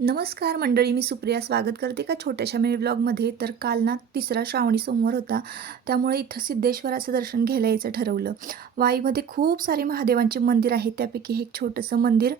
नमस्कार मंडळी, मी सुप्रिया स्वागत करते का छोट्याशा मिनी ब्लॉगमध्ये. तर काल ना तिसरा श्रावणी सोमवार होता, त्यामुळे इथं सिद्धेश्वराचं दर्शन घ्यायला यायचं ठरवलं. वाईमध्ये खूप सारे महादेवांचे मंदिर आहेत, त्यापैकी हे एक छोटंसं मंदिर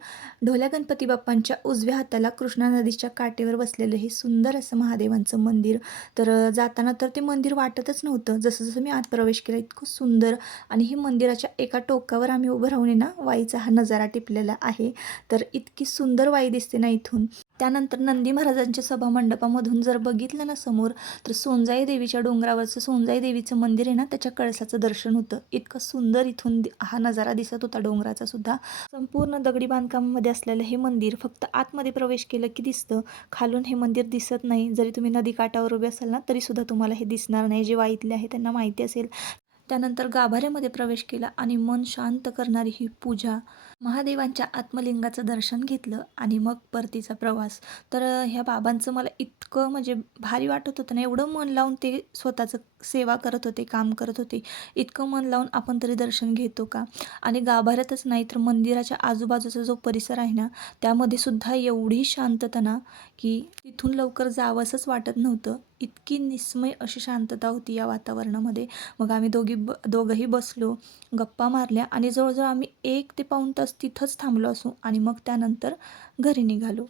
ढोल्या गणपती बाप्पांच्या उजव्या हाताला कृष्णा नदीच्या काठेवर बसलेलं हे सुंदर असं महादेवांचं मंदिर. तर जाताना तर ते मंदिर वाटतच नव्हतं. जसं जसं मी आत प्रवेश केला इतकं सुंदर, आणि हे मंदिराच्या एका टोकावर आम्ही उभं राहून आहे ना वाईचा हा नजारा टिपलेला आहे. तर इतकी सुंदर वाई दिसते ना इथून. त्यानंतर नंदी महाराजांच्या सभा मंडपामधून जर बघितलं ना समोर, तर सोनजाई देवीच्या डोंगरावरचं सोनजाई देवीचं मंदिर आहे ना, त्याच्या कळसाचं दर्शन होतं. इतकं सुंदर इथून हा नजारा दिसत होता डोंगराचा सुद्धा. संपूर्ण दगडी बांधकामामध्ये असलेलं हे मंदिर फक्त आतमध्ये प्रवेश केलं की दिसतं. खालून हे मंदिर दिसत नाही. जरी तुम्ही नदीकाठावर उभे असाल ना, तरी सुद्धा तुम्हाला हे दिसणार नाही. जे वाईतले आहे त्यांना माहिती असेल. त्यानंतर गाभाऱ्यामध्ये प्रवेश केला आणि मन शांत करणारी ही पूजा, महादेवांच्या आत्मलिंगाचं दर्शन घेतलं आणि मग परतीचा प्रवास. तर ह्या बाबांचं मला इतकं म्हणजे भारी वाटत होतं ना, एवढं मन लावून ते स्वतःचं सेवा करत होते, काम करत होते. इतकं मन लावून आपण तरी दर्शन घेतो का? आणि गाभाऱ्यातच नाही तर मंदिराच्या आजूबाजूचा जो परिसर आहे ना, त्यामध्ये सुद्धा एवढी शांतता ना, की तिथून लवकर जावंसंच वाटत नव्हतं. इतकी निस्मय अशी शांतता होती या वातावरणामध्ये. मग आम्ही दोघंही बसलो, गप्पा मारल्या आणि जवळजवळ आम्ही 1 ते पाऊण तास तिथंच थांबलो असू आणि मग त्यानंतर घरी निघालो.